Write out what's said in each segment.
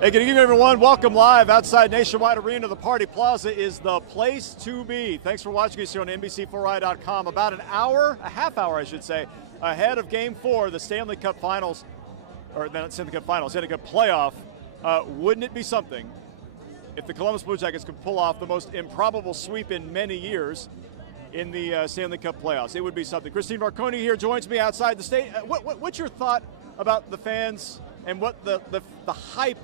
Hey, good evening, everyone. Welcome live outside Nationwide Arena. The Party Plaza is the place to be. Thanks for watching us here on NBC4i.com. About an hour, a half hour, I should say, ahead of Game 4, the Stanley Cup Finals, or not Stanley Cup Finals, Stanley Cup Playoff. Wouldn't it be something if the Columbus Blue Jackets could pull off the most improbable sweep in many years in the Stanley Cup Playoffs? It would be something. Christine Marconi here joins me outside the state. What's your thought about the fans and what the hype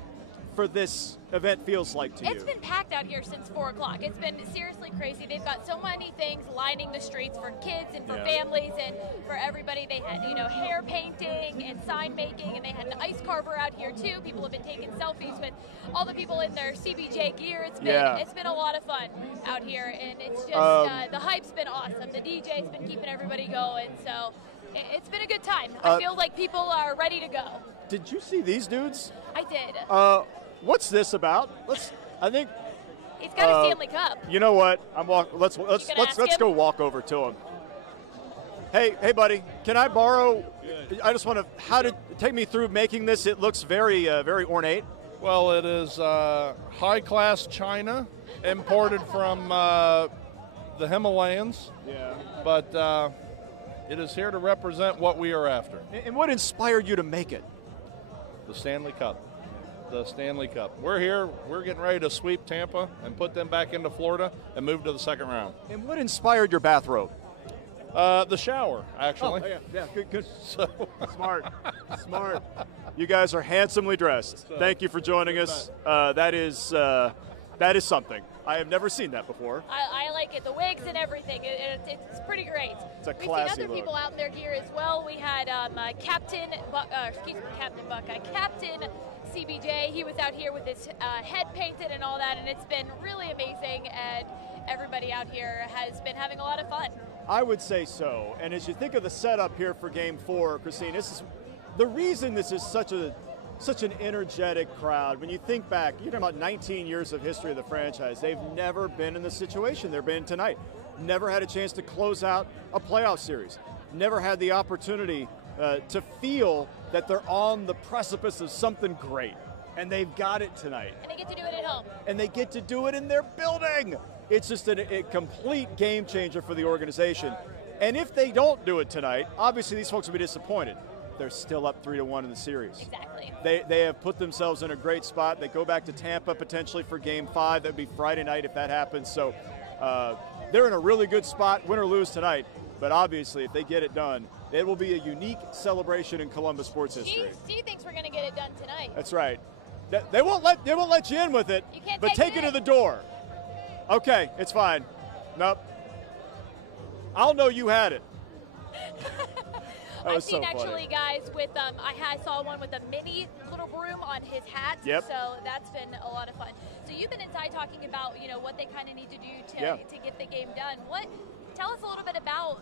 for this event feels like to you? It's been packed out here since 4 o'clock. It's been seriously crazy. They've got so many things lining the streets for kids and for families and for everybody. They had, hair painting and sign making, and they had an ice carver out here too. People have been taking selfies with all the people in their CBJ gear. It's been a lot of fun out here, and it's just the hype's been awesome. The DJ's been keeping everybody going, so it's been a good time. I feel like people are ready to go. Did you see these dudes? I did. What's this about? I think he's got a Stanley Cup. You know what? Let's go walk over to him. Hey, buddy, can I borrow? I just want to take me through making this. It looks very ornate. Well, it is high class china, imported from the Himalayas. Yeah. But it is here to represent what we are after. And what inspired you to make it? The Stanley Cup. The Stanley Cup. We're here. We're getting ready to sweep Tampa and put them back into Florida and move to the second round. And what inspired your bathrobe? The shower, actually. Oh, yeah, good. So smart. You guys are handsomely dressed. Thank you for joining us. That is something. I have never seen that before. I like it. The wigs and everything. It's pretty great. It's a classy We've seen other look. people out in their gear as well. We had Captain CBJ. He was out here with his head painted and all that, and it's been really amazing. And everybody out here has been having a lot of fun. I would say so. And as you think of the setup here for Game 4, Christine, this is the reason this is such an energetic crowd. When you think back, you're talking about 19 years of history of the franchise. They've never been in the situation they're in tonight. Never had a chance to close out a playoff series. Never had the opportunity to feel that they're on the precipice of something great. And they've got it tonight. And they get to do it at home. And they get to do it in their building. It's just a complete game changer for the organization. And if they don't do it tonight, obviously these folks will be disappointed. They're still up 3-1 in the series. Exactly. They have put themselves in a great spot. They go back to Tampa potentially for Game 5. That would be Friday night if that happens. So they're in a really good spot, win or lose tonight. But obviously, if they get it done, it will be a unique celebration in Columbus sports history. Steve thinks we're going to get it done tonight. That's right. They won't let you in with it. You can't but take it to the door. Okay, it's fine. Nope. I'll know you had it. I've seen actually guys with I saw one with a mini little broom on his hat. Yep. So that's been a lot of fun. So you've been inside talking about what they kind of need to do to get the game done. Tell us a little bit about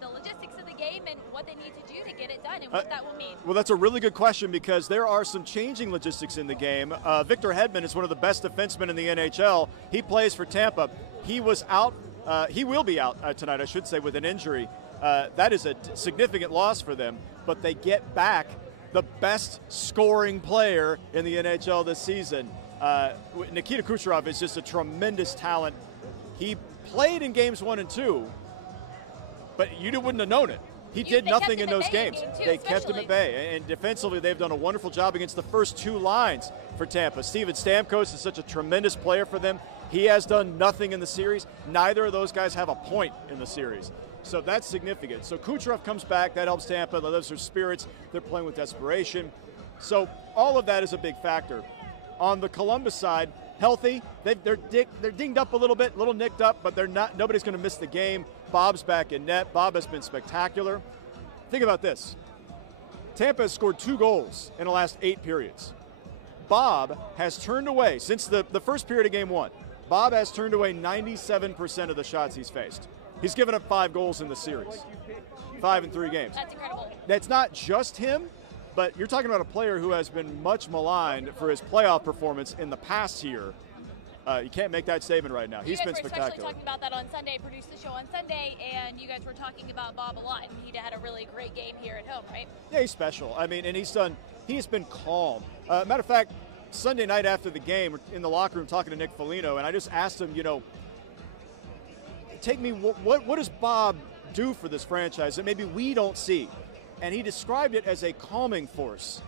the logistics of the game and what they need to do to get it done and what that will mean. Well, that's a really good question because there are some changing logistics in the game. Victor Hedman is one of the best defensemen in the NHL. He plays for Tampa. He was out. He will be out tonight, I should say, with an injury. That is a significant loss for them, but they get back the best scoring player in the NHL this season. Nikita Kucherov is just a tremendous talent. He played in games 1 and 2, but you wouldn't have known it. He did nothing in those games. They kept him at bay, and defensively they've done a wonderful job against the first 2 lines for Tampa. Steven Stamkos is such a tremendous player for them. He has done nothing in the series. Neither of those guys have a point in the series. So that's significant. So Kucherov comes back. That helps Tampa. That lifts their spirits. They're playing with desperation. So all of that is a big factor. On the Columbus side, healthy. They're dinged up a little bit, a little nicked up, but they're not. Nobody's going to miss the game. Bob's back in net. Bob has been spectacular. Think about this. Tampa has scored 2 goals in the last 8 periods. Bob has turned away, since the first period of Game 1, Bob has turned away 97% of the shots he's faced. He's given up 5 goals in the series, 5 in 3 games. That's incredible. That's not just him, but you're talking about a player who has been much maligned for his playoff performance in the past here. You can't make that statement right now. He's been spectacular. You guys were especially talking about that on Sunday, produced the show on Sunday, and you guys were talking about Bob a lot. And he had a really great game here at home, right? Yeah, he's special. I mean, and he's been calm. Matter of fact, Sunday night after the game, in the locker room talking to Nick Foligno, and I just asked him, take me, what does Bob do for this franchise that maybe we don't see? And he described it as a calming force.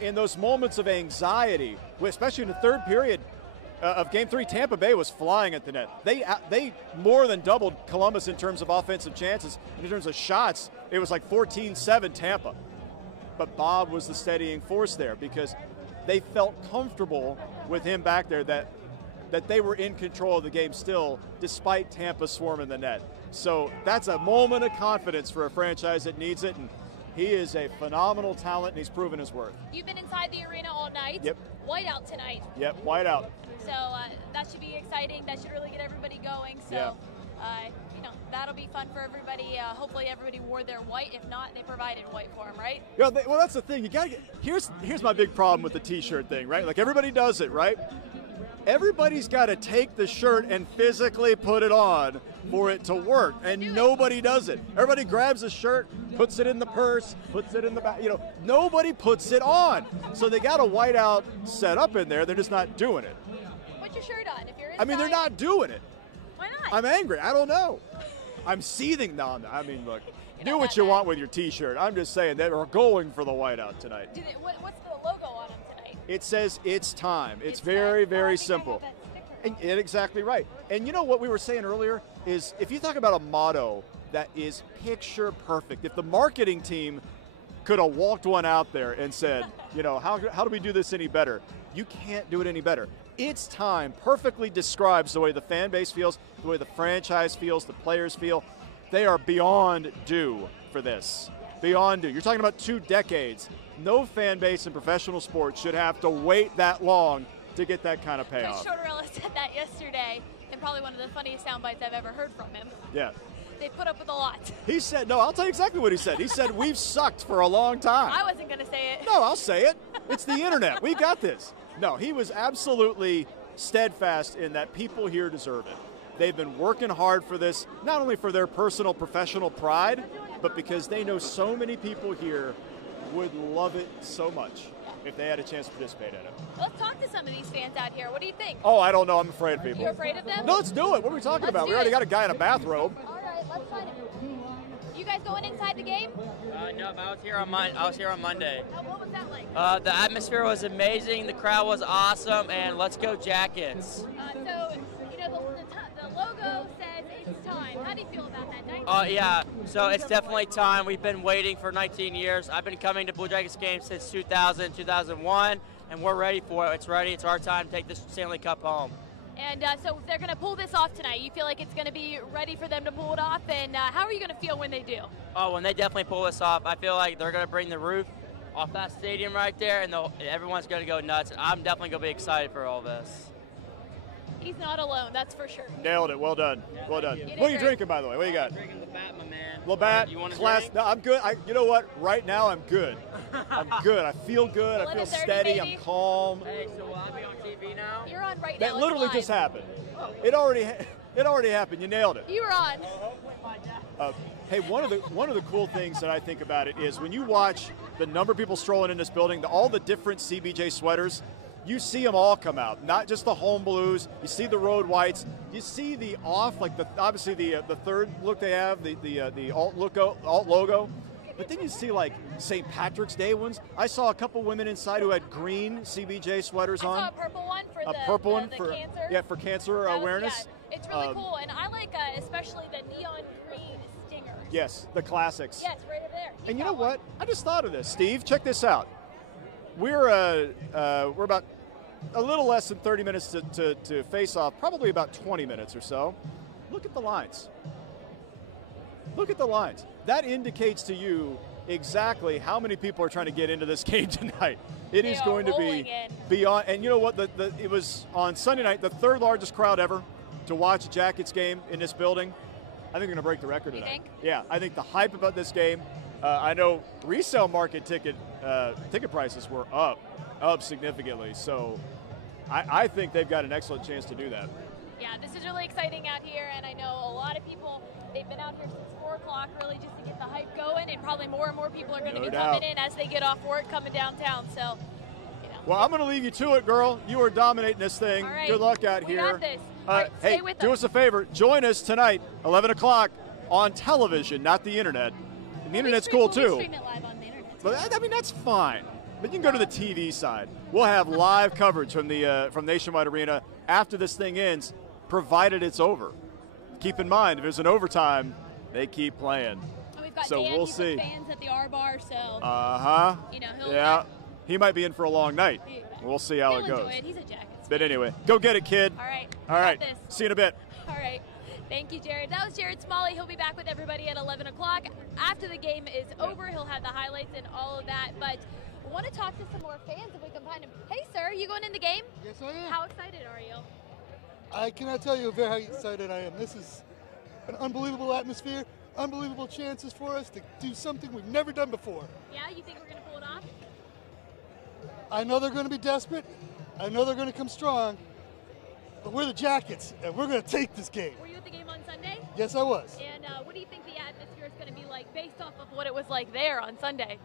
In those moments of anxiety, especially in the third period of Game 3, Tampa Bay was flying at the net. They more than doubled Columbus in terms of offensive chances. In terms of shots, it was like 14-7 Tampa. But Bob was the steadying force there because they felt comfortable with him back there that they were in control of the game still, despite Tampa swarming the net. So that's a moment of confidence for a franchise that needs it, and he is a phenomenal talent, and he's proven his worth. You've been inside the arena all night. Yep. Whiteout tonight. Yep, whiteout. So that should be exciting. That should really get everybody going. So, yeah. That'll be fun for everybody. Hopefully everybody wore their white. If not, they provided white for them, right? Yeah, well, that's the thing. You gotta get. Here's my big problem with the T-shirt thing, right? Like everybody does it, right? Everybody's got to take the shirt and physically put it on for it to work, and nobody does it. Everybody grabs a shirt, puts it in the purse, puts it in the back. Nobody puts it on. So they got a whiteout set up in there. They're just not doing it. Put your shirt on if you're inside. They're not doing it. Why not? I'm angry. I don't know. I'm seething now. Look, do what you want with your T-shirt. I'm just saying they are going for the whiteout tonight. What's the logo on them tonight? It says it's time. It's very, very simple. And exactly right. And what we were saying earlier is if you talk about a motto that is picture perfect, if the marketing team could have walked one out there and said, how do we do this any better? You can't do it any better. It's time perfectly describes the way the fan base feels, the way the franchise feels, the players feel. They are beyond due for this. Beyond due. You're talking about 2 decades. No fan base in professional sports should have to wait that long to get that kind of payoff. Coach Tortorella said that yesterday, and probably one of the funniest sound bites I've ever heard from him. Yeah. They put up with a lot. He said, no, I'll tell you exactly what he said. He said, we've sucked for a long time. I wasn't going to say it. No, I'll say it. It's the internet. We got this. No, he was absolutely steadfast in that people here deserve it. They've been working hard for this, not only for their personal, professional pride, but because they know so many people here would love it so much if they had a chance to participate in it. Let's talk to some of these fans out here. What do you think? Oh, I don't know. I'm afraid of people. You're afraid of them? No, let's do it. What are we talking about? We already got a guy in a bathrobe. All right, let's find him. You guys going inside the game? No, but I was here on Monday. What was that like? The atmosphere was amazing. The crowd was awesome, and let's go Jackets. The logo says it's time. How do you feel about that? Yeah, so it's definitely time. We've been waiting for 19 years. I've been coming to Blue Jackets games since 2000, 2001, and we're ready for it. It's ready. It's our time to take this Stanley Cup home. And so they're going to pull this off tonight. You feel like it's going to be ready for them to pull it off? And how are you going to feel when they do? Oh, when they definitely pull this off, I feel like they're going to bring the roof off that stadium right there, and everyone's going to go nuts. I'm definitely going to be excited for all this. He's not alone, that's for sure. Nailed it. Well done. Well done. What are you drinking, by the way? What do you got? I'm drinking Labatt, my man. Labatt, you want class. drink? No, I'm good. You know what? Right now, I'm good. I'm good. I feel good. I feel 11:30 steady. maybe? I'm calm. Hey, so will I be on TV now? You're on right now. That it's literally live. just happened. It already happened. You nailed it. You were on. Hey, one of the cool things that I think about it is when you watch the number of people strolling in this building, all the different CBJ sweaters, you see them all come out. Not just the home blues. You see the road whites. You see the obviously the third look they have, the alt logo. But then you see like St. Patrick's Day ones. I saw a couple women inside who had green CBJ sweaters on. I saw a purple one for a purple one the for cancer. for cancer awareness. Yeah, it's really cool, and I like especially the neon green stingers. Yes, the classics. Yes, right over there. And you know what? I just thought of this, Steve. Check this out. We're about a little less than 30 minutes to face off, probably about 20 minutes or so. Look at the lines. Look at the lines. That indicates to you exactly how many people are trying to get into this game tonight. It is going to be beyond. And you know what? It was on Sunday night, the third largest crowd ever to watch a Jackets game in this building. I think they're going to break the record tonight. You think? Yeah, I think the hype about this game. I know resale market ticket prices were up significantly. So I think they've got an excellent chance to do that. Yeah, this is really exciting out here, and I know a lot of people, they've been out here since 4 o'clock really just to get the hype going, and probably more and more people are going to be coming in as they get off work coming downtown. So, Well, I'm going to leave you to it, girl. You are dominating this thing. All right. Good luck out We here. got this. All right, hey, stay with do us a favor. Join us tonight, 11 o'clock, on television, not the internet. And the internet's cool, too. We'll stream it live on the internet. But I mean, that's fine. But you can go to the TV side. We'll have live coverage from the from Nationwide Arena after this thing ends, provided it's over. Keep in mind, if there's an overtime, they keep playing. We've got So Dan, we'll he's see. with fans at the R Bar, so you know he'll Yeah. He might be in for a long night. We'll see how he'll it goes. enjoy it. He's a Jackets But fan. anyway, go get it, kid. All right. All right. Got this. See you in a bit. All right. Thank you, Jared. That was Jared Smalley. He'll be back with everybody at 11 o'clock. After the game is over, he'll have the highlights and all of that. But I want to talk to some more fans if we can find them. Hey, sir, you going in the game? Yes, I am. How excited are you? I cannot tell you very excited I am. This is an unbelievable atmosphere, unbelievable chances for us to do something we've never done before. Yeah, you think we're going to pull it off? I know they're going to be desperate. I know they're going to come strong. But we're the Jackets, and we're going to take this game. Were you at the game on Sunday? Yes, I was. And what do you think the atmosphere is going to be like based off of what it was like there on Sunday?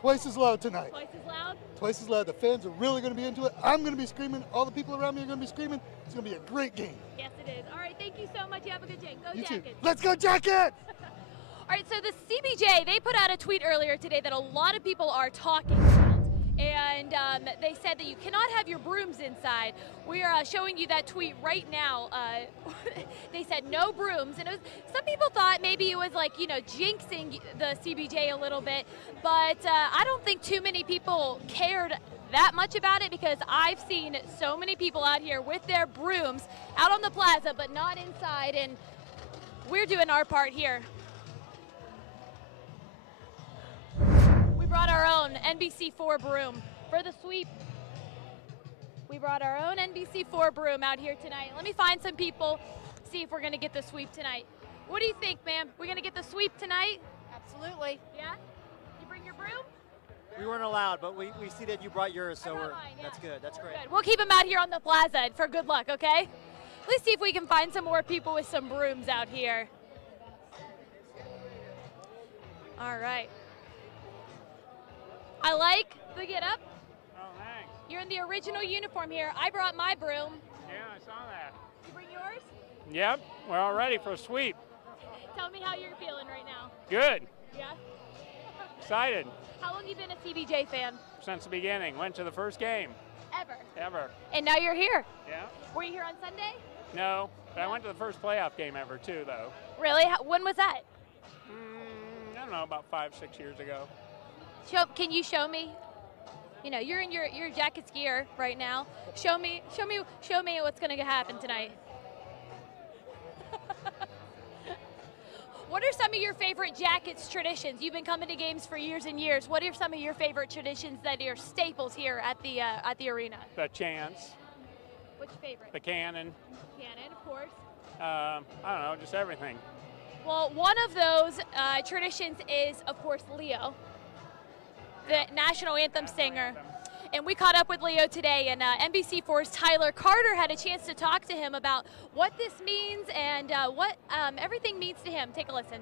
Twice as loud tonight. Twice as loud? Twice as loud. The fans are really going to be into it. I'm going to be screaming. All the people around me are going to be screaming. It's going to be a great game. Yes, it is. All right, thank you so much. You have a good day. Go You too. Jackets. Let's go, Jackets! All right, so the CBJ, they put out a tweet earlier today that a lot of people are talking about. And they said that you cannot have your brooms inside. We are showing you that tweet right now. They said no brooms. And some people thought maybe it was like, you know, jinxing the CBJ a little bit. But I don't think too many people cared that much about it because I've seen so many people out here with their brooms out on the plaza, but not inside. And we're doing our part here. We brought our own NBC4 broom for the sweep. We brought our own NBC4 broom out here tonight. Let me find some people, see if we're going to get the sweep tonight. What do you think, ma'am? We're going to get the sweep tonight? Absolutely. Yeah? You bring your broom? We weren't allowed, but we see that you brought yours, so I brought mine, yeah. that's good. That's great. Good. We'll keep them out here on the plaza for good luck, okay? Let's see if we can find some more people with some brooms out here. All right. I like the get up. Oh, thanks. You're in the original uniform here. I brought my broom. Yeah, I saw that. You bring yours? Yep, we're all ready for a sweep. Tell me how you're feeling right now. Good. Yeah? Excited How long you been a CBJ fan? since the beginning. Went to the first game ever. And now you're here. Yeah? Were you here on Sunday? No, but I went to the first playoff game ever, too, though. Really? When was that? I don't know, about 5-6 years ago. Can you show me? You know, you're in your Jackets gear right now. Show me what's going to happen tonight. What are some of your favorite Jackets traditions? You've been coming to games for years and years. What are some of your favorite traditions that are staples here at the arena? The chants, Which favorite? the cannon, Cannon, of course. I don't know, just everything. Well, one of those traditions is, of course, Leo, the national anthem singer. And we caught up with Leo today, and NBC4's Tyler Carter had a chance to talk to him about what this means and what everything means to him. Take a listen.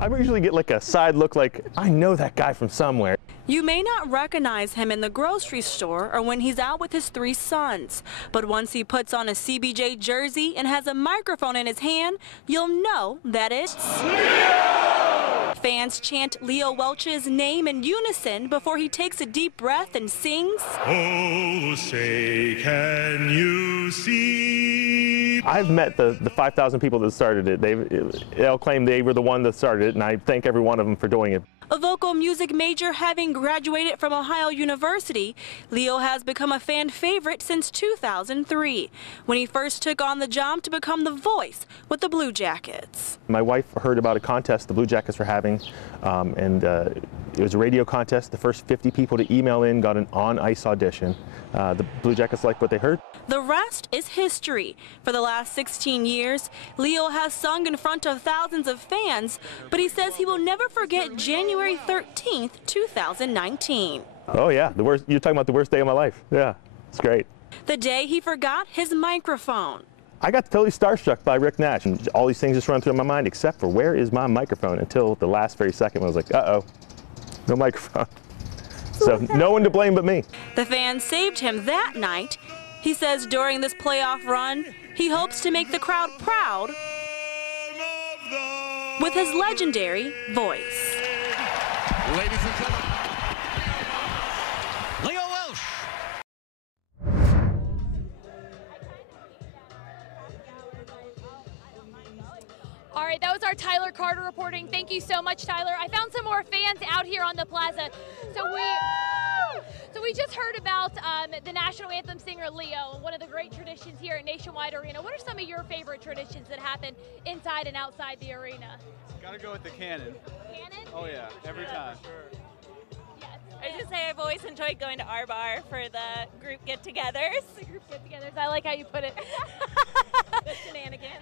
I usually get like a side look like, I know that guy from somewhere. You may not recognize him in the grocery store or when he's out with his 3 sons, but once he puts on a CBJ jersey and has a microphone in his hand, you'll know that it's Leo! Fans chant Leo Welch's name in unison before he takes a deep breath and sings, Oh, say, can you see? I've met the 5,000 people that started it. They'll claim they were the one that started it, and I thank every one of them for doing it. A vocal music major having graduated from Ohio University, Leo has become a fan favorite since 2003, when he first took on the job to become the voice with the Blue Jackets. My wife heard about a contest the Blue Jackets were having, and it was a radio contest. The first 50 people to email in got an on-ice audition. The Blue Jackets liked what they heard. The rest is history. For the last 16 years, Leo has sung in front of thousands of fans, but he says he will never forget January 13th, 2019. Oh yeah, you're talking about the worst day of my life. Yeah, it's great. The day he forgot his microphone. I got totally starstruck by Rick Nash, and all these things just run through my mind, except for where is my microphone, until the last very second when I was like, uh-oh, no microphone. So no one to blame but me. The fans saved him that night. He says during this playoff run, he hopes to make the crowd proud with his legendary voice. Ladies and gentlemen, Leo Welsh. All right, that was our Tyler Carter reporting. Thank you so much, Tyler. I found some more fans out here on the plaza. So we just heard about the national anthem singer Leo, one of the great traditions here at Nationwide Arena. What are some of your favorite traditions that happen inside and outside the arena? Gotta go with the cannon. Cannon? Oh yeah, every time. I was just say I've always enjoyed going to our bar for the group get-togethers. The group get-togethers. I like how you put it. The shenanigans.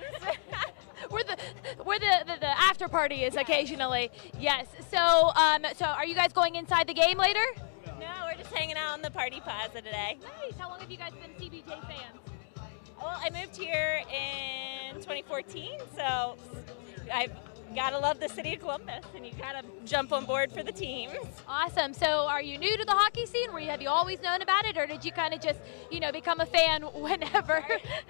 where the after party is occasionally. Yes. So so are you guys going inside the game later? No, we're just hanging out on the party plaza today. Nice. How long have you guys been CBJ fans? Well, I moved here in 2014, so I've gotta love the city of Columbus, and you gotta jump on board for the teams. Awesome. So are you new to the hockey scene? Have you always known about it, or did you kind of just, become a fan whenever?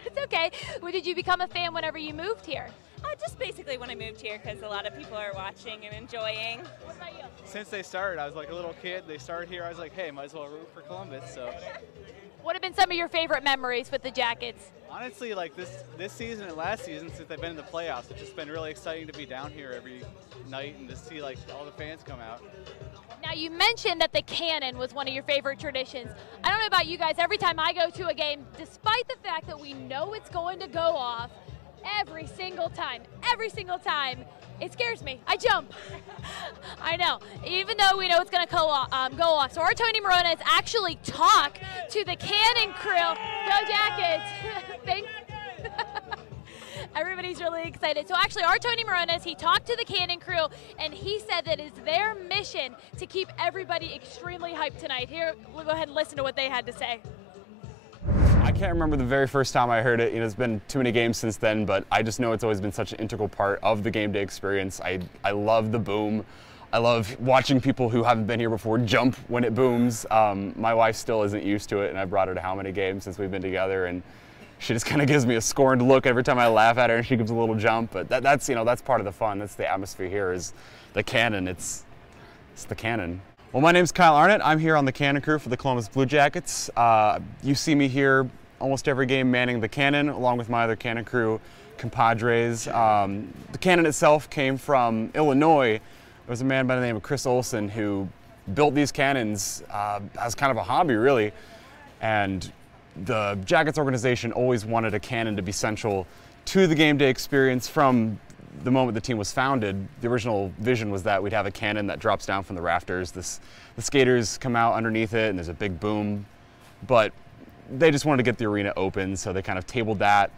It's okay. Did you become a fan whenever you moved here? Just basically when I moved here, because a lot of people are watching and enjoying. What about you? Since they started, I was like a little kid. They started here. I was like, hey, might as well root for Columbus. So. What have been some of your favorite memories with the Jackets? Honestly, like this season and last season, since they've been in the playoffs, it's just been really exciting to be down here every night and to see like all the fans come out. Now you mentioned that the cannon was one of your favorite traditions. I don't know about you guys, every time I go to a game, despite the fact that we know it's going to go off every single time, it scares me. I jump. I know, even though we know it's going to go off. So our Tony Morones actually talked to the cannon crew. Go Jackets. Thanks. Everybody's really excited. So actually our Tony Morones, he talked to the cannon crew, and he said that it's their mission to keep everybody extremely hyped tonight. Here, we'll go ahead and listen to what they had to say. I can't remember the very first time I heard it. It's been too many games since then, but I just know it's always been such an integral part of the game day experience. I love the boom. I love watching people who haven't been here before jump when it booms. My wife still isn't used to it, and I brought her to how many games since we've been together, and she just kind of gives me a scorned look every time I laugh at her, and she gives a little jump. But that's part of the fun. That's the atmosphere here, is the cannon. It's the cannon. Well, my name's Kyle Arnett. I'm here on the cannon crew for the Columbus Blue Jackets. You see me here almost every game manning the cannon, along with my other cannon crew compadres. The cannon itself came from Illinois. There was a man by the name of Chris Olson who built these cannons as kind of a hobby, really. And the Jackets organization always wanted a cannon to be central to the game day experience from the moment the team was founded. The original vision was that we'd have a cannon that drops down from the rafters. The skaters come out underneath it, and there's a big boom. But they just wanted to get the arena open, so they kind of tabled that.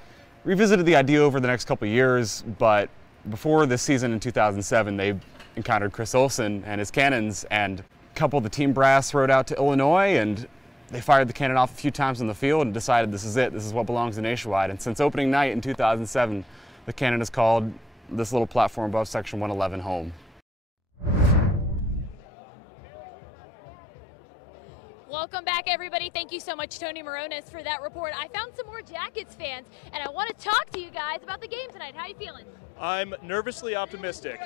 Revisited the idea over the next couple of years, but before this season in 2007, they encountered Chris Olson and his cannons, and a couple of the team brass rode out to Illinois, and they fired the cannon off a few times on the field and decided this is it, this is what belongs to Nationwide. And since opening night in 2007, the cannon is called this little platform above Section 111 home. Welcome back, everybody. Thank you so much, Tony Morones, for that report. I found some more Jackets fans, and I want to talk to you guys about the game tonight. How are you feeling? I'm nervously optimistic.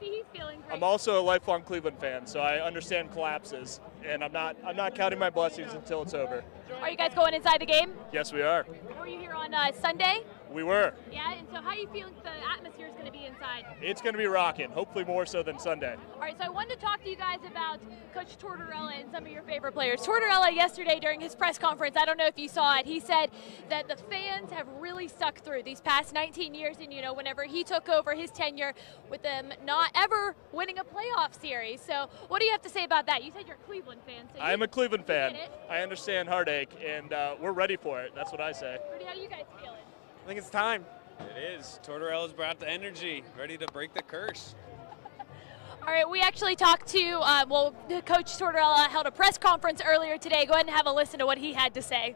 See, he's feeling great. I'm also a lifelong Cleveland fan, so I understand collapses, and I'm not counting my blessings until it's over. Are you guys going inside the game? Yes, we are. Were you here on Sunday? We were. Yeah, and so how are you feeling the atmosphere is going to be inside? It's going to be rocking, hopefully more so than Sunday. All right, so I wanted to talk to you guys about Coach Tortorella and some of your favorite players. Tortorella yesterday during his press conference, I don't know if you saw it, he said that the fans have really stuck through these past 19 years, and whenever he took over his tenure with them not ever winning a playoff series. So what do you have to say about that? You said you're a Cleveland fan. So I'm a Cleveland fan. I understand heartache, and we're ready for it. That's what I say. Rudy, how are you guys feeling? I think it's time. It is. Tortorella's brought the energy, ready to break the curse. All right, we actually talked to, Coach Tortorella held a press conference earlier today. Go ahead and have a listen to what he had to say.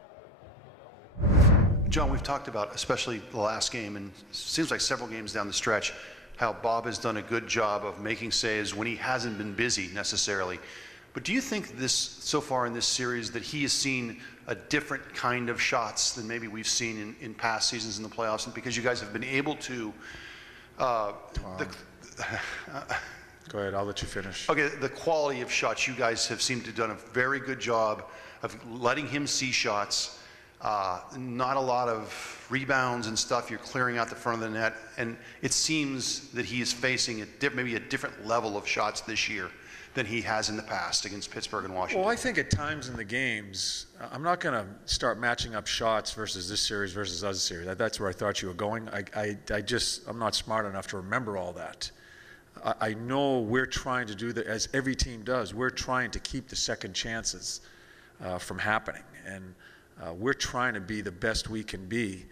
John, we've talked about, especially the last game, and it seems like several games down the stretch, how Bob has done a good job of making saves when he hasn't been busy necessarily. But do you think this, so far in this series, that he has seen a different kind of shots than maybe we've seen in past seasons in the playoffs? And because you guys have been able to, Go ahead, I'll let you finish. okay, the quality of shots, you guys have seemed to have done a very good job of letting him see shots. Not a lot of rebounds and stuff. You're clearing out the front of the net, and it seems that he is facing maybe a different level of shots this year than he has in the past against Pittsburgh and Washington. Well, I think at times in the games, I'm not going to start matching up shots versus this series versus other series. That's where I thought you were going. I'm not smart enough to remember all that. I know we're trying to do that, as every team does. We're trying to keep the second chances from happening, and we're trying to be the best we can be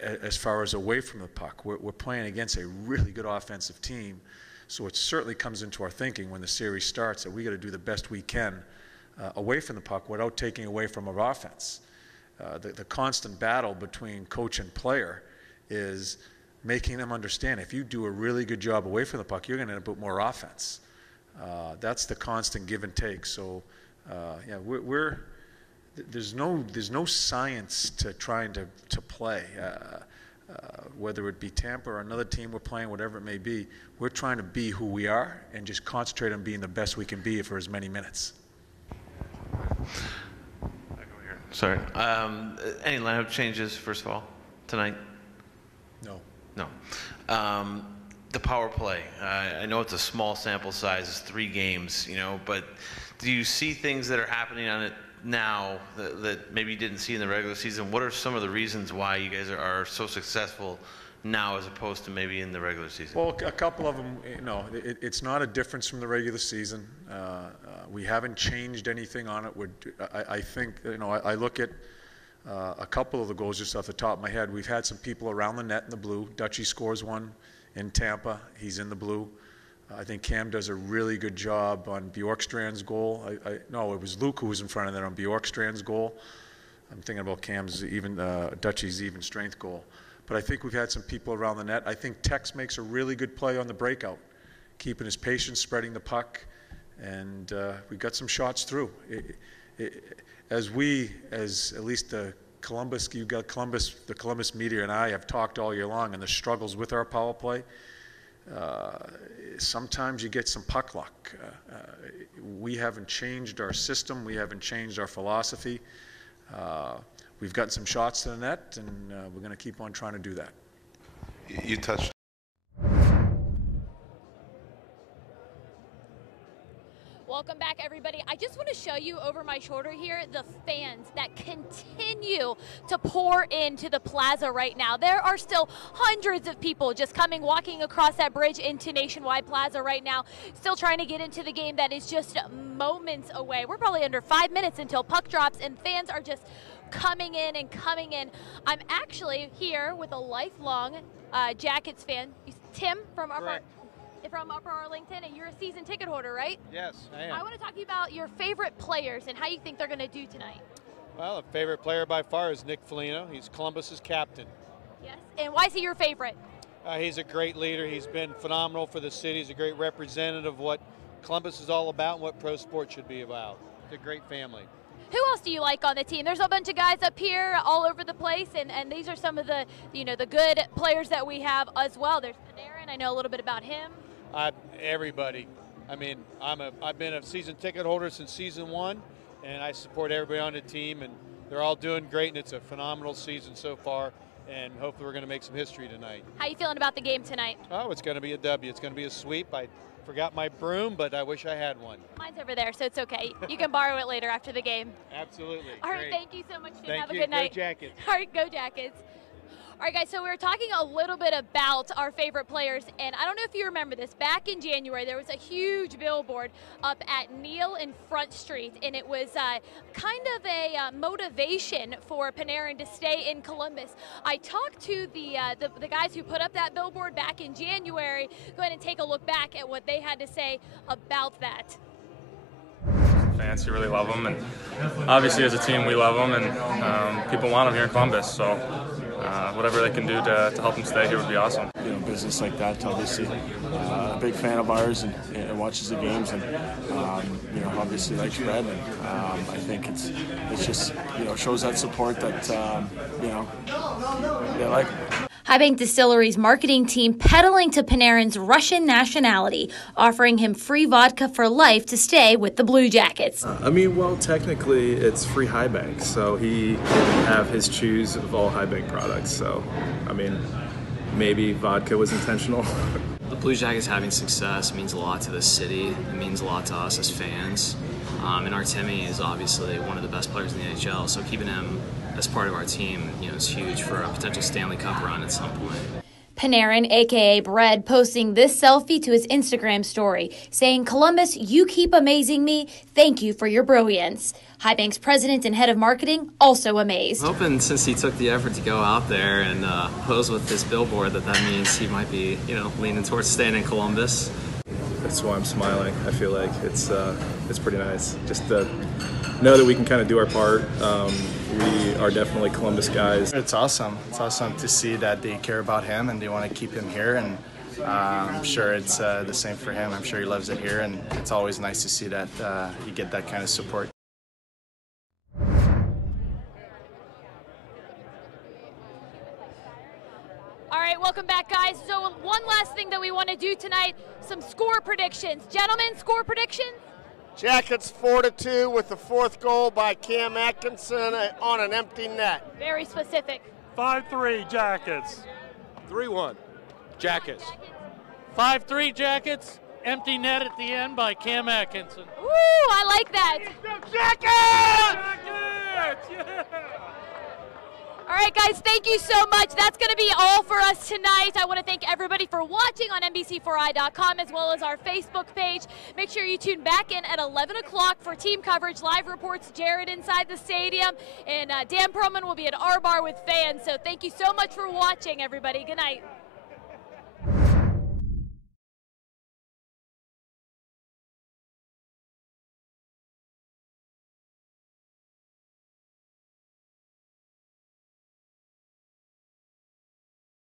as far as away from the puck. We're playing against a really good offensive team, so it certainly comes into our thinking when the series starts that we got to do the best we can away from the puck without taking away from our offense. The constant battle between coach and player is making them understand if you do a really good job away from the puck, you're going to end up with more offense. That's the constant give and take. So, yeah, there's no science to trying to play. Whether it be Tampa or another team we're playing, whatever it may be, we're trying to be who we are and just concentrate on being the best we can be for as many minutes. Sorry. Any lineup changes, first of all, tonight? No. No. The power play. I know it's a small sample size, it's 3 games, but do you see things that are happening on it now that maybe you didn't see in the regular season? What are some of the reasons why you guys are so successful now as opposed to maybe in the regular season? Well, a couple of them, it's not a difference from the regular season. We haven't changed anything on it. I think, I look at a couple of the goals just off the top of my head. We've had some people around the net in the blue. Dutchie scores one in Tampa. He's in the blue. I think Cam does a really good job on Bjorkstrand's goal. No, it was Luke who was in front of that on Bjorkstrand's goal. I'm thinking about Cam's Dutchie's even strength goal. But I think we've had some people around the net. I think Tex makes a really good play on the breakout, keeping his patience, spreading the puck, and we got some shots through. As at least the Columbus media and I have talked all year long, and the struggles with our power play. Sometimes you get some puck luck. We haven't changed our system. We haven't changed our philosophy. We've gotten some shots to the net, and we're going to keep on trying to do that. You touched. Welcome back, everybody. I just want to show you over my shoulder here the fans that continue to pour into the plaza right now. There are still hundreds of people just walking across that bridge into Nationwide Plaza right now, still trying to get into the game that is just moments away. We're probably under 5 minutes until puck drops, and fans are just coming in and coming in. I'm actually here with a lifelong Jackets fan, Tim from Upper Arlington, and you're a season ticket holder, right? Yes, I am. I want to talk to you about your favorite players and how you think they're going to do tonight. Well, a favorite player by far is Nick Foligno. He's Columbus's captain. Yes, and why is he your favorite? He's a great leader. He's been phenomenal for the city. He's a great representative of what Columbus is all about and what pro sports should be about. It's a great family. Who else do you like on the team? There's a bunch of guys up here all over the place, and these are some of the the good players that we have as well. There's Panarin. I know a little bit about him. Everybody. I mean, I've been a season ticket holder since season 1, and I support everybody on the team, and they're all doing great, and it's a phenomenal season so far, and hopefully we're going to make some history tonight. How you feeling about the game tonight? Oh, it's going to be a W. It's going to be a sweep. I forgot my broom, but I wish I had one. Mine's over there, so it's okay. You can borrow it later after the game. Absolutely. All right, great. Thank you so much, Tim. Thank Have you. a good night. Go Jackets. All right, go Jackets. All right, guys, so we were talking a little bit about our favorite players, and I don't know if you remember this. Back in January, there was a huge billboard up at Neal and Front Street, and it was kind of a motivation for Panarin to stay in Columbus. I talked to the guys who put up that billboard back in January. Go ahead and take a look back at what they had to say about that. fans who really love him, and obviously as a team we love him, and people want him here in Columbus. So whatever they can do to help him stay here would be awesome. You know, business like that, obviously, a big fan of ours and watches the games, and you know, obviously likes Red, and I think it's just, you know, shows that support that you know, they like. High Bank Distillery's marketing team peddling to Panarin's Russian nationality, offering him free vodka for life to stay with the Blue Jackets. I mean, well, technically it's free High Bank, so he can have his choose of all High Bank products. So, I mean, maybe vodka was intentional. The Blue Jackets having success means a lot to the city. It means a lot to us as fans. And Artemi is obviously one of the best players in the NHL, so keeping him as part of our team, you know, is huge for a potential Stanley Cup run at some point. Panarin, a.k.a. Bread, posting this selfie to his Instagram story, saying, "Columbus, you keep amazing me. Thank you for your brilliance." High Bank's president and head of marketing also amazed. I'm hoping since he took the effort to go out there and pose with this billboard that means he might be, you know, leaning towards staying in Columbus. That's why I'm smiling. I feel like it's pretty nice. Just to know that we can kind of do our part. We are definitely Columbus guys. It's awesome. It's awesome to see that they care about him and they want to keep him here. And I'm sure it's the same for him. I'm sure he loves it here, and it's always nice to see that you get that kind of support. All right, welcome back, guys. So one last thing that we want to do tonight, some score predictions. Gentlemen, score predictions? Jackets 4-2 with the fourth goal by Cam Atkinson on an empty net. Very specific. 5-3 Jackets. 3-1 Jackets. 5-3 Jackets. Empty net at the end by Cam Atkinson. Ooh, I like that. Jackets! Yeah! All right, guys, thank you so much. That's going to be all for us tonight. I want to thank everybody for watching on NBC4i.com as well as our Facebook page. Make sure you tune back in at 11 o'clock for team coverage, live reports, Jared inside the stadium, and Dan Perlman will be at our bar with fans. So thank you so much for watching, everybody. Good night.